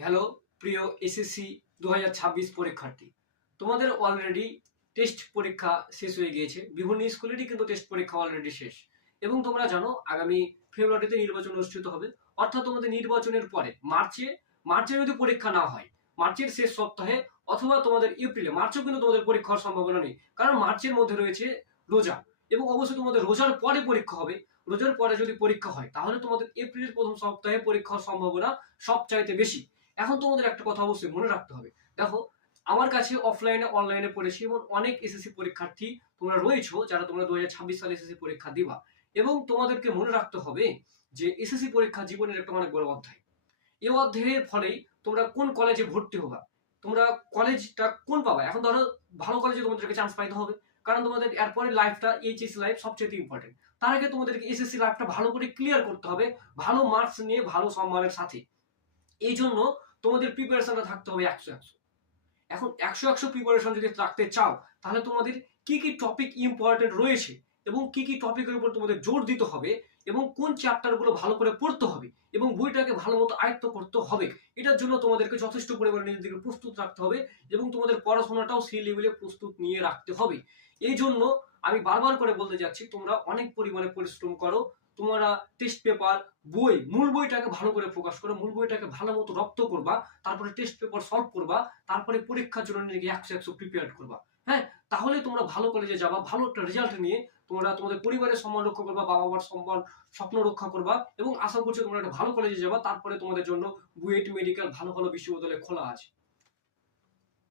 Hello প্রিয় SSC 2026 পরীক্ষার্থী, তোমাদের অলরেডি টেস্ট পরীক্ষা শেষ হয়ে গিয়েছে। বিভিন্ন স্কুলেরই কিন্তু টেস্ট পরীক্ষা অলরেডি শেষ এবং তোমরা জানো আগামী ফেব্রুয়ারিতে নির্বাচন অনুষ্ঠিত হবে। অর্থাৎ তোমাদের নির্বাচনের পরে মার্চে যদি পরীক্ষা না হয়, মার্চের শেষ সপ্তাহে অথবা তোমাদের এপ্রিলে, মার্চেও কিন্তু তোমাদের পরীক্ষা হওয়ার সম্ভাবনা নেই, কারণ মার্চের মধ্যে রয়েছে রোজা এবং অবশ্যই তোমাদের রোজার পরে পরীক্ষা হবে। রোজার পরে যদি পরীক্ষা হয় তাহলে তোমাদের এপ্রিলের প্রথম সপ্তাহে পরীক্ষা হওয়ার সম্ভাবনা সবচাইতে বেশি। এখন তোমাদের একটা কথা অবশ্যই মনে রাখতে হবে। দেখো, আমার কাছে অফলাইনে অনলাইনে পড়েছি এবং অনেক এসএসসি পরীক্ষার্থী তোমরা রয়েছো যারা তোমরা 2026 সালে এসএসসি পরীক্ষা দিবা, এবং তোমাদেরকে মনে রাখতে হবে যে এসএসসি পরীক্ষা জীবনের একটা অনেক বড় অধ্যায়। এই অধ্যায়ের ফলেই তোমরা কোন কলেজে ভর্তি হবা, তোমরা কলেজটা কোন পাবা। এখন ধরো ভালো কলেজে তোমাদেরকে চান্স পাইতে হবে, কারণ তোমাদের এরপরে লাইফটা এইচএসসি লাইফ সবচেয়ে ইম্পর্টেন্ট। তার আগে তোমাদেরকে এসএসসি লাইফটা ভালো করে ক্লিয়ার করতে হবে, ভালো মার্কস নিয়ে ভালো সম্মানের সাথে। এই জন্য তোমাদের প্রিপারেশনটা থাকতে হবে 100-100। এখন 100-100 প্রিপারেশন যদি রাখতে চাও, তাহলে তোমাদের কি কি টপিক ইম্পর্টেন্ট রয়েছে এবং কি কি টপিকের উপর তোমাদের জোর দিতে হবে এবং কোন চ্যাপ্টারগুলো ভালো করে পড়তে হবে এবং বইটাকে ভালো মতো আয়ত্ত করতে হবে, এটার জন্য তোমাদেরকে যথেষ্ট পরিমাণে নিজেদেরকে প্রস্তুত রাখতে হবে এবং তোমাদের পড়াশোনাটাও সেই লেভেলে প্রস্তুত নিয়ে রাখতে হবে। এই জন্য আমি বারবার করে বলতে যাচ্ছি, তোমরা অনেক পরিমাণে পরিশ্রম করো। তোমরা টেস্ট পেপার, বই, মূল বইটাকে ভালো করে ফোকাস করো, মূল বইটাকে ভালো মতো রপ্ত করবা, তারপরে টেস্ট পেপার সলভ করবা, তারপরে পরীক্ষার জন্য নিজেকে 100-100 প্রিপেয়ার করবা। হ্যাঁ, তাহলে তোমরা ভালো কলেজে যাবা, ভালো একটা রেজাল্ট নিয়ে তোমরা তোমাদের পরিবারের সম্মান রক্ষা করবা, বাবা মার সম্মান স্বপ্ন রক্ষা করবা, এবং আশা করছি তোমরা একটা ভালো কলেজে যাবা। তারপরে তোমাদের জন্য বুয়েট মেডিকেল ভালো ভালো বিশ্ববিদ্যালয় খোলা আছে।